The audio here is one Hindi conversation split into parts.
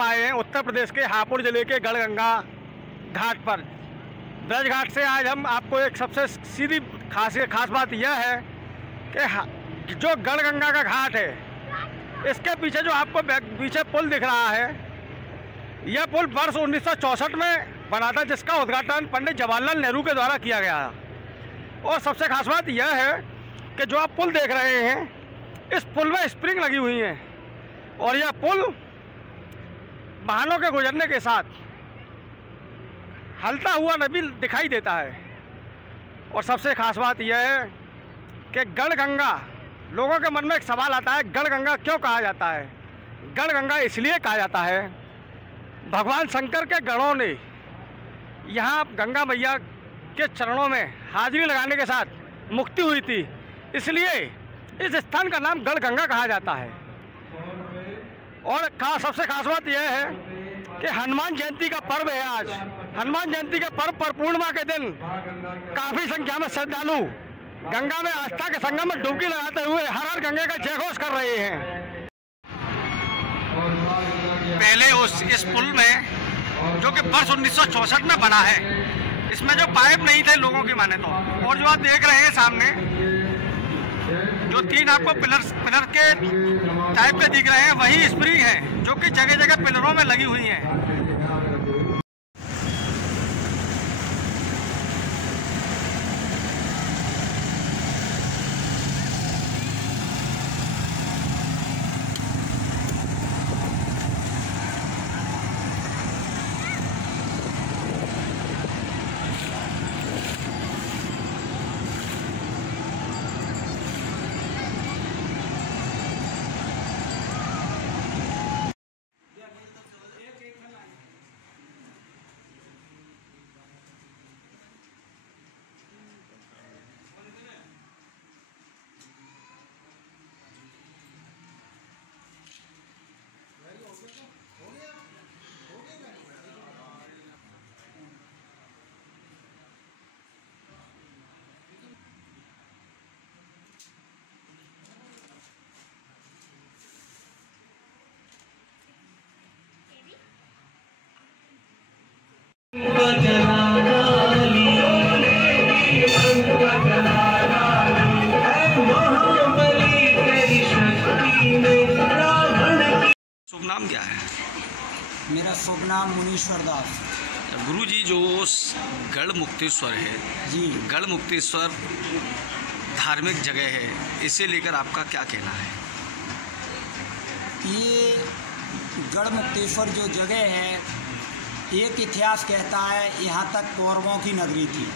हम आए हैं उत्तर प्रदेश के हापुड़ जिले के गढ़गंगा घाट पर। ब्रज घाट से आज हम आपको एक सबसे सीधी खास बात यह है कि जो गढ़गंगा का घाट है, इसके पीछे जो आपको पीछे पुल दिख रहा है, यह पुल वर्ष 1964 में बना था, जिसका उद्घाटन पंडित जवाहरलाल नेहरू के द्वारा किया गया। और सबसे खास बात यह है कि जो आप पुल देख रहे हैं, इस पुल में स्प्रिंग लगी हुई हैं और यह पुल वाहनों के गुजरने के साथ हलता हुआ भी दिखाई देता है। और सबसे खास बात यह है कि गढ़गंगा, लोगों के मन में एक सवाल आता है, गढ़गंगा क्यों कहा जाता है? गढ़गंगा इसलिए कहा जाता है, भगवान शंकर के गणों ने यहाँ गंगा मैया के चरणों में हाजिरी लगाने के साथ मुक्ति हुई थी, इसलिए इस स्थान का नाम गढ़गंगा कहा जाता है। और सबसे खास बात यह है कि हनुमान जयंती का पर्व है आज। हनुमान जयंती के पर्व पर पूर्णिमा के दिन काफ़ी संख्या में श्रद्धालु गंगा में आस्था के संगम में डुबकी लगाते हुए हर हर गंगे का जयघोष कर रहे हैं। पहले इस पुल में, जो कि वर्ष 1964 में बना है, इसमें जो पाइप नहीं थे लोगों की माने तो, और जो आप देख रहे हैं सामने जो तीन आपको पिलर के टाइप के दिख रहे हैं, वही स्प्रिंग है जो कि जगह जगह पिलरों में लगी हुई हैं। शुभ नाम क्या है? मेरा शुभ नाम मुनीश्वर दास। गुरु जी, जो गढ़ मुक्तेश्वर है जी, गढ़ मुक्तेश्वर धार्मिक जगह है, इसे लेकर आपका क्या कहना है? ये गढ़ मुक्तेश्वर जो जगह है, एक इतिहास कहता है यहाँ तक कौरवों की नगरी थी,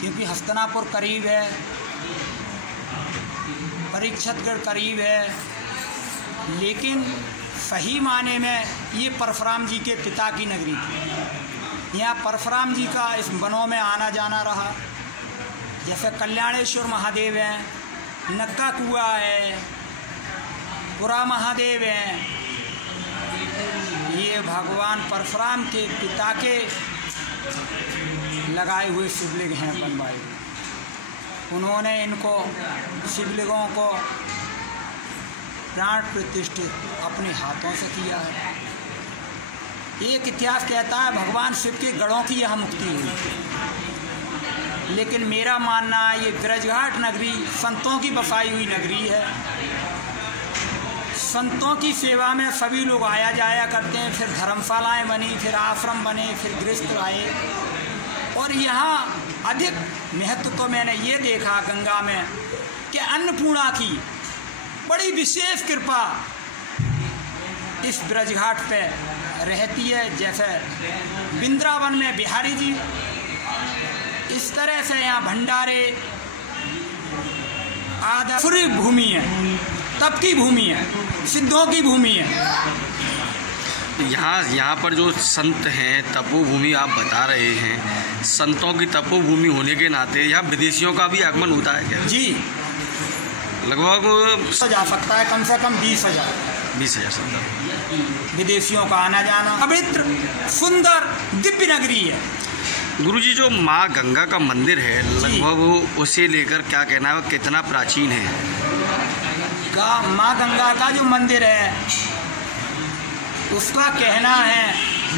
क्योंकि हस्तिनापुर करीब है, परीक्षितगढ़ करीब है, लेकिन सही माने में ये परशुराम जी के पिता की नगरी थी। यहाँ परशुराम जी का इस वनों में आना जाना रहा। जैसे कल्याणेश्वर महादेव हैं, नक्का कुआ है, पुरा महादेव हैं, ये भगवान परशुराम के पिता के लगाए हुए शिवलिंग हैं, बनवाए हुए। उन्होंने इनको शिवलिंगों को प्राण प्रतिष्ठित अपने हाथों से किया है। एक इतिहास कहता है भगवान शिव के गढ़ों की यहाँ मुक्ति हुई, लेकिन मेरा मानना है ये ब्रजघाट नगरी संतों की बसाई हुई नगरी है। संतों की सेवा में सभी लोग आया जाया करते हैं, फिर धर्मशालाएं बनी, फिर आश्रम बने, फिर गृहस्थ आए। और यहाँ अधिक महत्व तो मैंने ये देखा गंगा में कि अन्नपूर्णा की बड़ी विशेष कृपा इस ब्रजघाट पे रहती है। जैसे वृंदावन में बिहारी जी, इस तरह से यहाँ भंडारे आदि भूमि है, तप की भूमि है, सिद्धों की भूमि है। यहाँ पर जो संत हैं, तपोभूमि आप बता रहे हैं, संतों की तपोभूमि होने के नाते यहाँ विदेशियों का भी आगमन होता है क्या? जी, लगभग जा सकता है, कम से कम 20,000 संत विदेशियों का आना जाना। पवित्र सुंदर दिव्य नगरी है। गुरुजी, जो माँ गंगा का मंदिर है, लगभग उसे लेकर क्या कहना है, कितना प्राचीन है? माँ गंगा का जो मंदिर है उसका कहना है,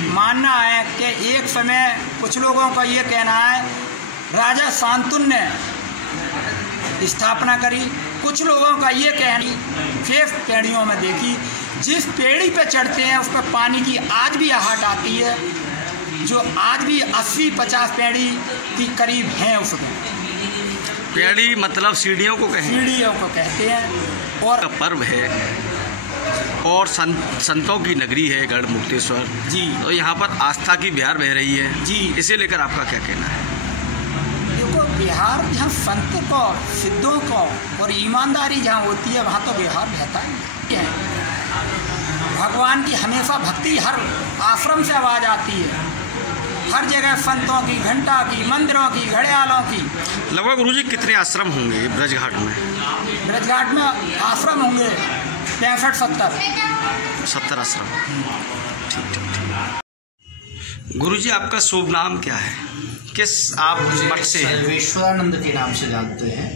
मानना है कि एक समय कुछ लोगों का ये कहना है राजा शांतनु ने स्थापना करी, कुछ लोगों का ये कहना शेष पेड़ियों में देखी, जिस पेड़ी पे चढ़ते हैं उस पर पानी की आज भी आहट आती है, जो आज भी 80-50 पेड़ी की करीब हैं उसमें। पेड़ी मतलब सीढ़ियों को सीढ़ियों को कहते हैं। और पर्व है और संतों की नगरी है गढ़ मुक्तेश्वर जी, तो यहाँ पर आस्था की बहार बह रही है जी। इसे लेकर आपका क्या कहना है? देखो, बिहार जहाँ संत को, सिद्धों को और ईमानदारी जहाँ होती है वहाँ तो बिहार बहता ही है। भगवान की हमेशा भक्ति हर आश्रम से आवाज़ आती है, हर जगह संतों की, घंटा की, मंदिरों की, घड़ियालों की। लगभग गुरुजी कितने आश्रम होंगे ब्रजघाट में? ब्रजघाट में आश्रम होंगे 65-70 आश्रम। ठीक। गुरुजी आपका शुभ नाम क्या है? किस आप मठ से हैं? सर्वेश्वरानंद के नाम से जानते हैं।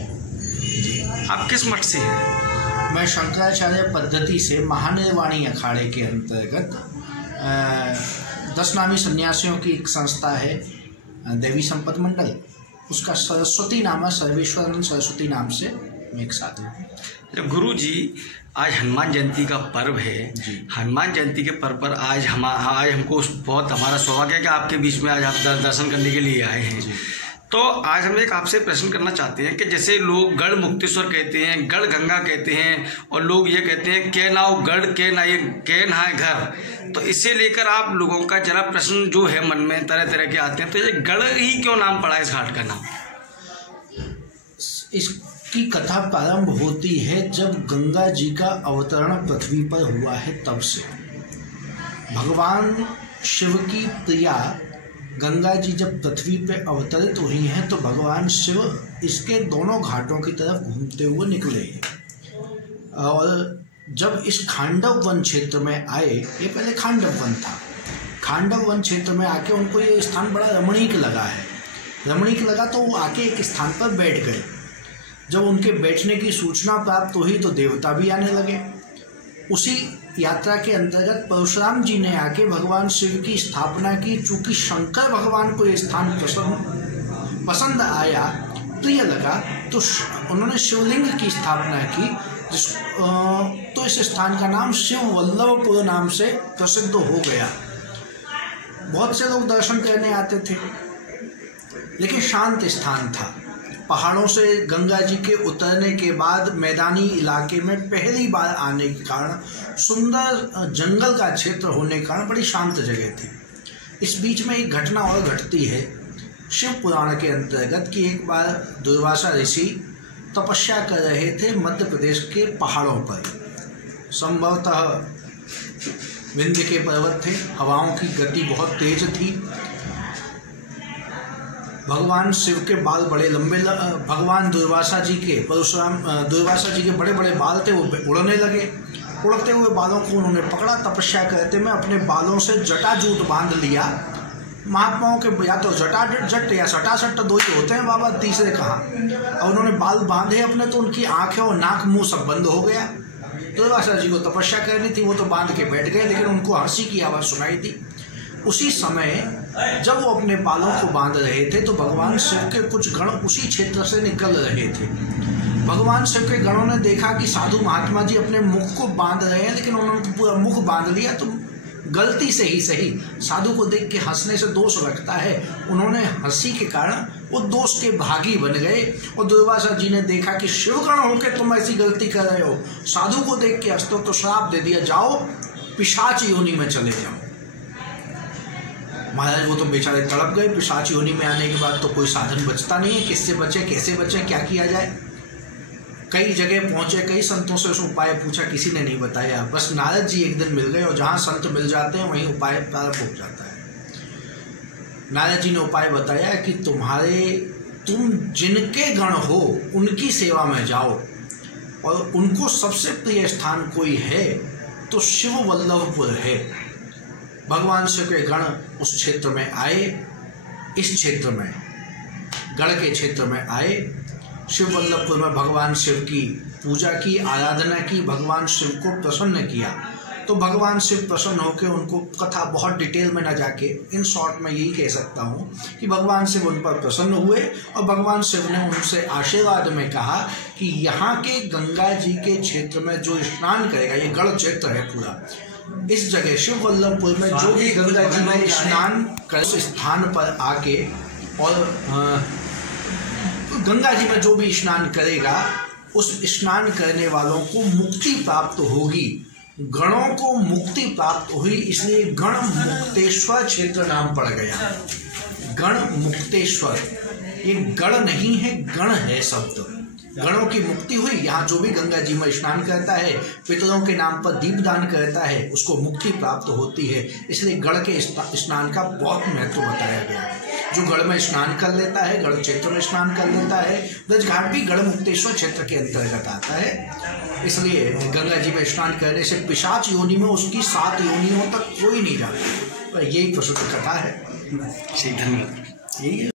आप किस मठ से हैं? मैं शंकराचार्य पद्धति से महानिर्वाणी अखाड़े के अंतर्गत 10 नामी सन्यासियों की एक संस्था है देवी संपत मंडल, उसका सरस्वती नाम है, सर्वेश्वरानंद सरस्वती नाम से मैं एक साथ हूँ। गुरु जी, आज हनुमान जयंती का पर्व है। हनुमान जयंती के पर्व पर आज हमको बहुत हमारा सौभाग्य है कि आपके बीच में आज आप दर्शन करने के लिए आए हैं। तो आज हम एक आपसे प्रश्न करना चाहते हैं कि जैसे लोग गढ़ मुक्तेश्वर कहते हैं, गढ़ गंगा कहते हैं और लोग ये कहते हैं के नाव गढ़ के ना ये के ना है घर, तो इसे लेकर आप लोगों का जरा प्रश्न जो है मन में तरह तरह के आते हैं, तो ये गढ़ ही क्यों नाम पड़ा इस घाट का नाम? इसकी कथा प्रारंभ होती है जब गंगा जी का अवतरण पृथ्वी पर हुआ है, तब से भगवान शिव की प्रिया गंगा जी जब पृथ्वी पे अवतरित हुई हैं तो भगवान शिव इसके दोनों घाटों की तरफ घूमते हुए निकले और जब इस खांडव वन क्षेत्र में आए, ये पहले खांडव वन था, खांडव वन क्षेत्र में आके उनको ये स्थान बड़ा रमणीक लगा है, रमणीक लगा तो वो आके एक स्थान पर बैठ गए। जब उनके बैठने की सूचना प्राप्त हुई तो देवता भी आने लगे। उसी यात्रा के अंतर्गत परशुराम जी ने आके भगवान शिव की स्थापना की। चूंकि शंकर भगवान को ये स्थान पसंद आया, प्रिय लगा, तो उन्होंने शिवलिंग की स्थापना की, तो इस स्थान का नाम शिव वल्लभपुर नाम से प्रसिद्ध हो गया। बहुत से लोग दर्शन करने आते थे, लेकिन शांत स्थान था। पहाड़ों से गंगा जी के उतरने के बाद मैदानी इलाके में पहली बार आने के कारण, सुंदर जंगल का क्षेत्र होने के कारण बड़ी शांत जगह थी। इस बीच में एक घटना और घटती है शिव पुराण के अंतर्गत कि एक बार दुर्वासा ऋषि तपस्या कर रहे थे मध्य प्रदेश के पहाड़ों पर। संभवतः विंध्य के पर्वत थे, हवाओं की गति बहुत तेज थी। भगवान शिव के बाल बड़े लंबे, भगवान दुर्वासा जी के बड़े बड़े बाल थे, वो उड़ने लगे। उड़ते हुए बालों को उन्होंने पकड़ा। तपस्या करते में अपने बालों से जटाजूट बांध लिया। महात्माओं के या तो जट या सटासट दो ही होते हैं बाबा, तीसरे कहाँ। और उन्होंने बाल बांधे अपने, तो उनकी आँखें और नाक मुंह सब बंद हो गया। दुर्वासा जी को तपस्या करनी थी, वो तो बांध के बैठ गए, लेकिन उनको हंसी की आवाज़ सुनाई दी। उसी समय जब वो अपने बालों को बांध रहे थे तो भगवान शिव के कुछ गण उसी क्षेत्र से निकल रहे थे। भगवान शिव के गणों ने देखा कि साधु महात्मा जी अपने मुख को बांध रहे हैं, लेकिन उन्होंने तो पूरा मुख बांध लिया, तो गलती से ही सही साधु को देख के हंसने से दोष रखता है। उन्होंने हंसी के कारण वो दोष के भागी बन गए। और दुर्वासा जी ने देखा कि शिवगण होकर तुम ऐसी गलती कर रहे हो, साधु को देख के हंसते हो, तो श्राप दे दिया, जाओ पिशाच योनि में चले जाओ। महाराज वो तो बेचारे तड़प गए। पिशाच योनि में आने के बाद तो कोई साधन बचता नहीं है, किससे बचे, कैसे बचे, क्या किया जाए। कई जगह पहुंचे, कई संतों से उस उपाय पूछा, किसी ने नहीं बताया। बस नारद जी एक दिन मिल गए, और जहाँ संत मिल जाते हैं वहीं उपाय प्रारंभ हो जाता है। नारद जी ने उपाय बताया कि तुम जिनके गण हो उनकी सेवा में जाओ, और उनको सबसे प्रिय स्थान कोई है तो शिव वल्लभपुर है। भगवान शिव के गण उस क्षेत्र में आए, इस क्षेत्र में गढ़ के क्षेत्र में आए। शिव वल्लभपुर में भगवान शिव की पूजा की, आराधना की, भगवान शिव को प्रसन्न किया। तो भगवान शिव प्रसन्न होकर उनको, कथा बहुत डिटेल में न जाके इन शॉर्ट में यही कह सकता हूँ कि भगवान शिव उन पर प्रसन्न हुए और भगवान शिव ने उनसे आशीर्वाद में कहा कि यहाँ के गंगा जी के क्षेत्र में जो स्नान करेगा, ये गढ़ क्षेत्र है पूरा, इस जगह शिव वल्लभपुर में जो भी गंगा जी में स्नान कर उस स्थान पर आके और गंगा जी में जो भी स्नान करेगा उस स्नान करने वालों को मुक्ति प्राप्त होगी, गणों को मुक्ति प्राप्त हुई, इसलिए गण मुक्तेश्वर क्षेत्र नाम पड़ गया। गण मुक्तेश्वर, ये गण नहीं है, गण है शब्द। गणों की मुक्ति हुई, यहाँ जो भी गंगा जी में स्नान करता है, पितरों के नाम पर दीपदान करता है, उसको मुक्ति प्राप्त होती है। इसलिए गढ़ के स्नान का बहुत महत्व बताया गया है। जो गढ़ में स्नान कर लेता है, गढ़ क्षेत्र में स्नान कर लेता है, ब्रज घाट भी गढ़ मुक्तेश्वर क्षेत्र के अंतर्गत आता है। इसलिए गंगा जी में स्नान करने से पिशाच योनि में उसकी 7 योनियों तक कोई नहीं जाता। यही प्रसिद्ध कथा है। धन्यवाद। यही